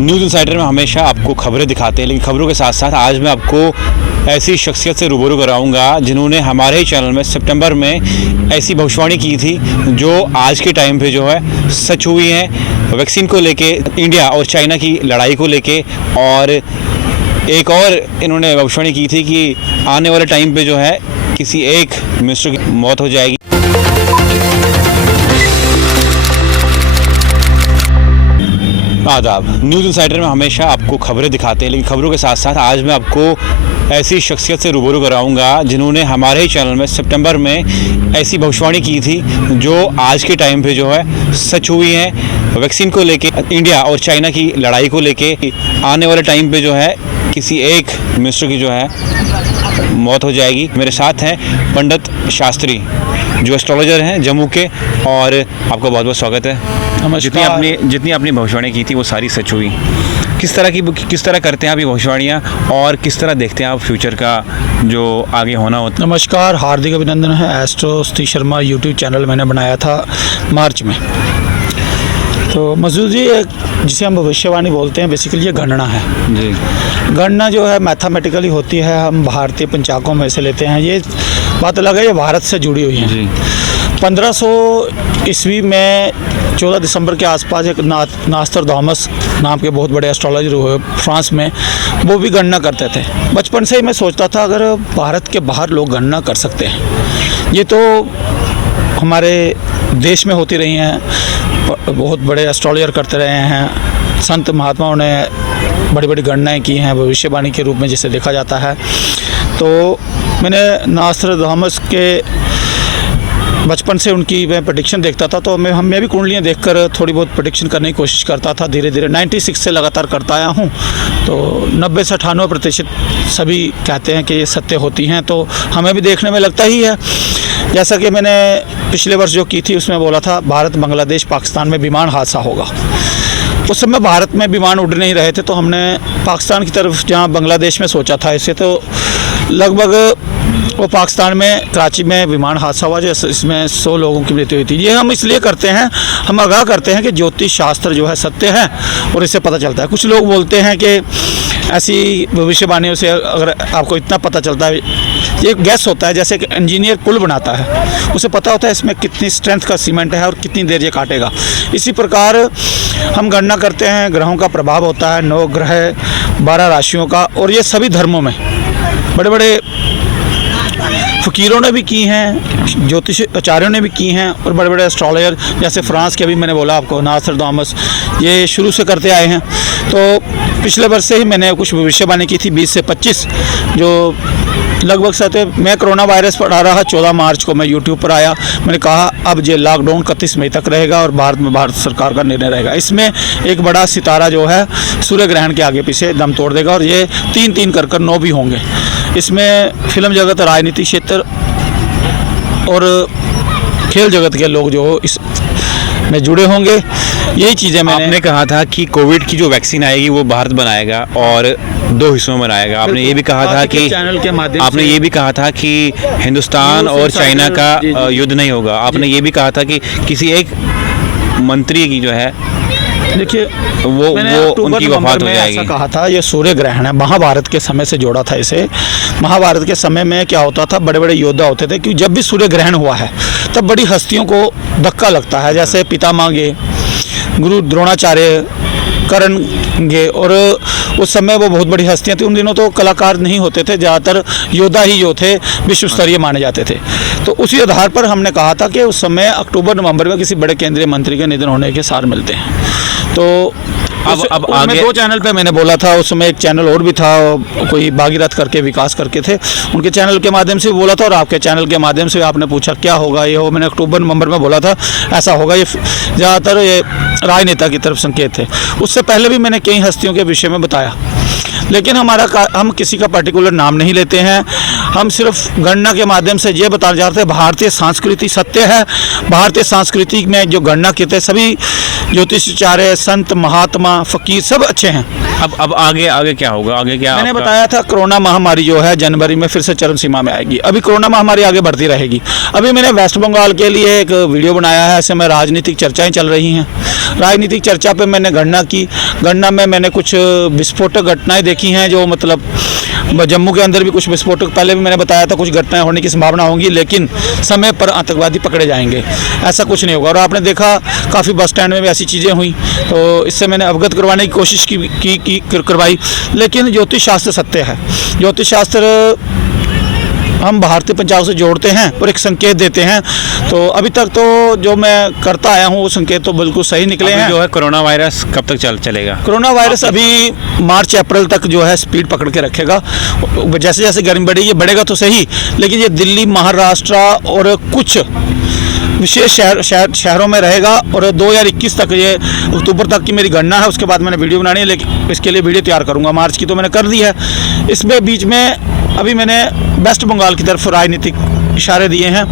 News insider में हमेशा आपको खबरें दिखाते हैं, लेकिन खबरों के साथ साथ आज मैं आपको ऐसी शख्सियत से रूबरू कराऊंगा जिन्होंने हमारे ही चैनल में सितंबर में ऐसी भविष्यवाणी की थी जो आज के टाइम पे जो है सच हुई है, वैक्सीन को लेके, इंडिया और चाइना की लड़ाई को लेके। और एक और इन्होंने भविष्यवाणी की थी कि आने वाले टाइम पे जो है किसी एक मिनिस्टर की मौत हो जाएगी। आदाब, न्यूज़ इनसाइडर में हमेशा आपको खबरें दिखाते हैं, लेकिन खबरों के साथ साथ आज मैं आपको ऐसी शख्सियत से रूबरू कराऊंगा जिन्होंने हमारे ही चैनल में सितंबर में ऐसी भविष्यवाणी की थी जो आज के टाइम पे जो है सच हुई है, वैक्सीन को लेके, इंडिया और चाइना की लड़ाई को लेके। आने वाले टाइम पे जो है किसी एक मिनिस्टर की जो है मौत हो जाएगी। मेरे साथ हैं पंडित शास्त्री जो एस्ट्रोलॉजर हैं जम्मू के, और आपका बहुत बहुत स्वागत है। जितनी आपने भविष्यवाणी की थी वो सारी सच हुई। किस तरह करते हैं आप ये भविष्यवाणियाँ और किस तरह देखते हैं आप फ्यूचर का जो आगे होना होता है? नमस्कार, हार्दिक अभिनंदन है। Astro Satish Sharma YouTube channel मैंने बनाया था मार्च में। तो मजूद जी, जिसे हम भविष्यवाणी बोलते हैं, बेसिकली ये गणना है जी। गणना जो है मैथमेटिकली होती है, हम भारतीय पंचांगों में से लेते हैं। ये बात अलग है, ये भारत से जुड़ी हुई है जी। 1500 ईस्वी में 14 दिसंबर के आसपास एक नास्ट्राडामस नाम के बहुत बड़े एस्ट्रोलॉजर हुए फ्रांस में, वो भी गणना करते थे। बचपन से ही मैं सोचता था अगर भारत के बाहर लोग गणना कर सकते हैं, ये तो हमारे देश में होती रही हैं, बहुत बड़े एस्ट्रोलॉजर करते रहे हैं, संत महात्माओं ने बड़ी बड़ी गणनाएं की हैं भविष्यवाणी के रूप में जिसे देखा जाता है। तो मैंने नास्ट्राडामस के बचपन से उनकी मैं प्रेडिक्शन देखता था, तो मैं भी कुंडलियाँ देखकर थोड़ी बहुत प्रेडिक्शन करने की कोशिश करता था। धीरे धीरे 96 से लगातार करता आया हूँ, तो 90 से 98% सभी कहते हैं कि ये सत्य होती हैं, तो हमें भी देखने में लगता ही है। जैसा कि मैंने पिछले वर्ष जो की थी उसमें बोला था भारत, बांग्लादेश, पाकिस्तान में विमान हादसा होगा। उस समय भारत में विमान उड़ नहीं रहे थे, तो हमने पाकिस्तान की तरफ, जहाँ बांग्लादेश में सोचा था इसे, तो लगभग वो पाकिस्तान में कराची में विमान हादसा हुआ जैसे इसमें 100 लोगों की मृत्यु हुई थी। ये हम इसलिए करते हैं, हम आगाह करते हैं कि ज्योतिष शास्त्र जो है सत्य है और इससे पता चलता है। कुछ लोग बोलते हैं कि ऐसी भविष्यवाणियों से अगर आपको इतना पता चलता है, ये गैस होता है जैसे कि इंजीनियर पुल बनाता है, उसे पता होता है इसमें कितनी स्ट्रेंथ का सीमेंट है और कितनी देर ये काटेगा। इसी प्रकार हम गणना करते हैं, ग्रहों का प्रभाव होता है, 9 ग्रह, 12 राशियों का, और ये सभी धर्मों में बड़े बड़े फ़कीरों ने भी की हैं, ज्योतिष आचार्यों ने भी की हैं, और बड़े बड़े एस्ट्रोलॉजर जैसे फ्रांस के, अभी मैंने बोला आपको नास्ट्राडामस, ये शुरू से करते आए हैं। तो पिछले वर्ष से ही मैंने कुछ भविष्यवाणी की थी 20 से 25, जो लगभग सत्य। मैं कोरोना वायरस पढ़ा रहा 14 मार्च को मैं यूट्यूब पर आया, मैंने कहा अब ये लॉकडाउन 31 मई तक रहेगा और भारत में भारत सरकार का निर्णय रहेगा। इसमें एक बड़ा सितारा जो है सूर्य ग्रहण के आगे पीछे दम तोड़ देगा, और ये 3-3 कर 9 भी होंगे। इसमें फिल्म जगत, राजनीति क्षेत्र और खेल जगत के लोग जो इस में जुड़े होंगे। यही चीज़ें आपने कहा था कि कोविड की जो वैक्सीन आएगी वो भारत बनाएगा और 2 हिस्सों में बनाएगा। आपने ये भी कहा था कि चैनल के माध्यम आपने ये भी कहा था कि हिंदुस्तान और चाइना का युद्ध नहीं होगा। आपने ये भी कहा था कि किसी एक मंत्री की जो है, देखिए, वो उनकी वफात हो जाएगी। ऐसा कहा था। ये सूर्य ग्रहण है, महाभारत के समय से जोड़ा था इसे। महाभारत के समय में क्या होता था, बड़े बड़े योद्धा होते थे, क्योंकि जब भी सूर्य ग्रहण हुआ है तब बड़ी हस्तियों को धक्का लगता है, जैसे पितामह गे, गुरु द्रोणाचार्य, कर्ण गे, और उस समय वो बहुत बड़ी हस्तियां थी। उन दिनों तो कलाकार नहीं होते थे, ज़्यादातर योद्धा ही जो थे विश्व स्तरीय माने जाते थे। तो उसी आधार पर हमने कहा था कि उस समय अक्टूबर-नवंबर में किसी बड़े केंद्रीय मंत्री के निधन होने के सार मिलते हैं। तो अब आगे 2 चैनल पे मैंने बोला था, उस समय एक चैनल और भी था, कोई भागीरथ करके, विकास करके थे, उनके चैनल के माध्यम से बोला था, और आपके चैनल के माध्यम से आपने पूछा क्या होगा ये हो। मैंने अक्टूबर-नवंबर में बोला था ऐसा होगा। ये ज़्यादातर ये राजनेता की तरफ संकेत थे। उससे पहले भी मैंने कई हस्तियों के विषय में बताया, लेकिन हम किसी का पर्टिकुलर नाम नहीं लेते हैं। हम सिर्फ गणना के माध्यम से ये बताना चाहते हैं भारतीय संस्कृति सत्य है। भारतीय संस्कृति में जो गणना करते हैं सभी ज्योतिषाचार्य, संत, महात्मा, फ़कीर सब अच्छे हैं। अब आगे क्या होगा, आगे क्या मैंने आपका- बताया था कोरोना महामारी जो है जनवरी में फिर से चरम सीमा में आएगी। अभी कोरोना महामारी आगे बढ़ती रहेगी। अभी मैंने वेस्ट बंगाल के लिए एक वीडियो बनाया है, ऐसे में राजनीतिक चर्चाएं चल रही हैं। राजनीतिक चर्चा पे मैंने गणना की। गणना में मैंने कुछ विस्फोटक घटनाएं देखी हैं, जो मतलब जम्मू के अंदर भी कुछ विस्फोटक, पहले भी मैंने बताया था कुछ घटनाएं होने की संभावना होगी, लेकिन समय पर आतंकवादी पकड़े जाएंगे, ऐसा कुछ नहीं होगा। और आपने देखा काफ़ी बस स्टैंड में भी ऐसी चीज़ें हुई, तो इससे मैंने अवगत करवाने की कोशिश करवाई। लेकिन ज्योतिष शास्त्र सत्य है। ज्योतिष शास्त्र हम भारतीय पंचांग से जोड़ते हैं और एक संकेत देते हैं। तो अभी तक तो जो मैं करता आया हूँ वो संकेत तो बिल्कुल सही निकले अभी हैं। जो है कोरोना वायरस कब तक चलेगा? कोरोना वायरस अभी मार्च अप्रैल तक जो है स्पीड पकड़ के रखेगा। जैसे जैसे गर्मी बढ़ेगी, ये बढ़ेगा तो सही, लेकिन ये दिल्ली, महाराष्ट्र और कुछ विशेष शहरों में रहेगा। और 2021 तक, ये अक्टूबर तक की मेरी गणना है। उसके बाद मैंने वीडियो बनानी है, लेकिन इसके लिए वीडियो तैयार करूंगा। मार्च की तो मैंने कर दी है। इसमें बीच में अभी मैंने वेस्ट बंगाल की तरफ राजनीतिक इशारे दिए हैं,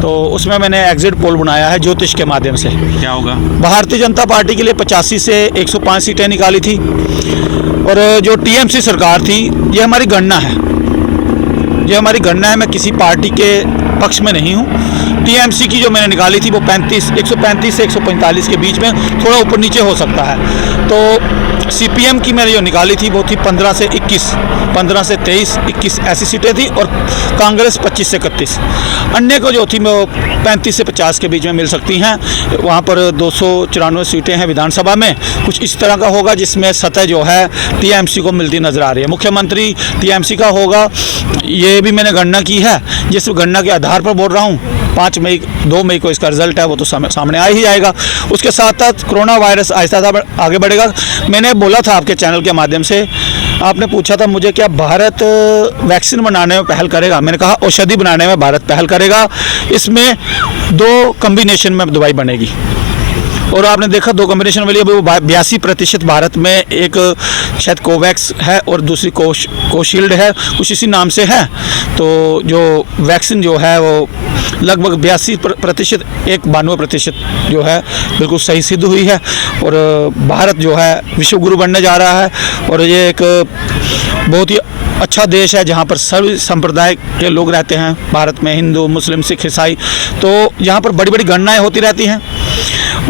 तो उसमें मैंने एग्जिट पोल बनाया है ज्योतिष के माध्यम से। क्या होगा? भारतीय जनता पार्टी के लिए 85 से 105 सीटें निकाली थी। और जो टीएमसी सरकार थी, ये हमारी गणना है, ये हमारी गणना है। मैं किसी पार्टी के पक्ष में नहीं हूँ। टीएमसी की जो मैंने निकाली थी वो 135 से 145 के बीच में, थोड़ा ऊपर नीचे हो सकता है। तो सीपीएम की मैंने जो निकाली थी वो थी 15 से 21, 15 से 23, 21 ऐसी सीटें थी। और कांग्रेस 25 से 31। अन्य को जो थी वो 35 से 50 के बीच में मिल सकती हैं। वहाँ पर 294 सीटें हैं विधानसभा में। कुछ इस तरह का होगा जिसमें सतह जो है टीएमसी को मिलती नजर आ रही है। मुख्यमंत्री टीएमसी का होगा, ये भी मैंने गणना की है। जिस गणना के आधार पर बोल रहा हूँ, 2 मई को इसका रिजल्ट है, वो तो सामने आ ही जाएगा। उसके साथ साथ कोरोना वायरस आहिस्ता आगे बढ़ेगा। मैंने बोला था आपके चैनल के माध्यम से, आपने पूछा था मुझे क्या भारत वैक्सीन बनाने में पहल करेगा। मैंने कहा औषधि बनाने में भारत पहल करेगा। इसमें 2 कॉम्बिनेशन में दवाई बनेगी। और आपने देखा 2 कॉम्बिनेशन वाली, अभी वो 82% भारत में, एक शायद कोवैक्स है और दूसरी कोशील्ड है, कुछ इसी नाम से है। तो जो वैक्सीन जो है वो लगभग 82%, 92% जो है बिल्कुल सही सिद्ध हुई है। और भारत जो है विश्व गुरु बनने जा रहा है। और ये एक बहुत ही अच्छा देश है जहाँ पर सभी संप्रदाय के लोग रहते हैं भारत में, हिंदू, मुस्लिम, सिख, ईसाई। तो यहाँ पर बड़ी बड़ी गणनाएं होती रहती हैं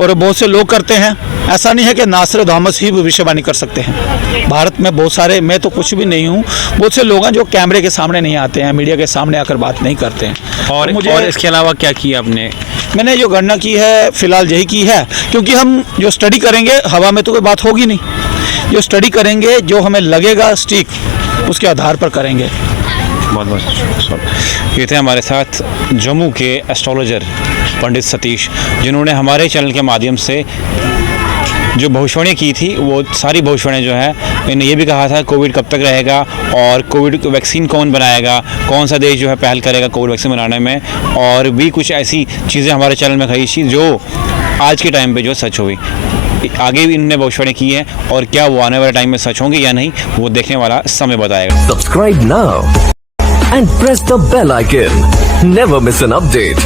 और बहुत से लोग करते हैं। ऐसा नहीं है कि नास्ट्राडामस ही भविष्यवाणी कर सकते हैं। भारत में बहुत सारे, मैं तो कुछ भी नहीं हूँ, बहुत से लोग हैं जो कैमरे के सामने नहीं आते हैं, मीडिया के सामने आकर बात नहीं करते हैं। और तो और इसके अलावा क्या किया आपने? मैंने जो गणना की है फिलहाल यही की है, क्योंकि हम जो स्टडी करेंगे हवा में तो कोई बात होगी नहीं। जो स्टडी करेंगे, जो हमें लगेगा स्टिक, उसके आधार पर करेंगे। बहुत बहुत ये थे हमारे साथ जम्मू के एस्ट्रोलॉजर पंडित सतीश, जिन्होंने हमारे चैनल के माध्यम से जो भविष्यवाणी की थी, वो सारी भविष्यवाणी जो है, मैंने ये भी कहा था कोविड कब तक रहेगा और कोविड वैक्सीन कौन बनाएगा, कौन सा देश जो है पहल करेगा कोविड वैक्सीन बनाने में, और भी कुछ ऐसी चीज़ें हमारे चैनल में कही थी जो आज के टाइम पे जो सच हुई। आगे भी इन्होंने भविष्यवाणी की है, और क्या वो आने वाले टाइम में सच होंगे या नहीं, वो देखने वाला समय बताएगा। Subscribe now and press the bell icon. Never miss an update.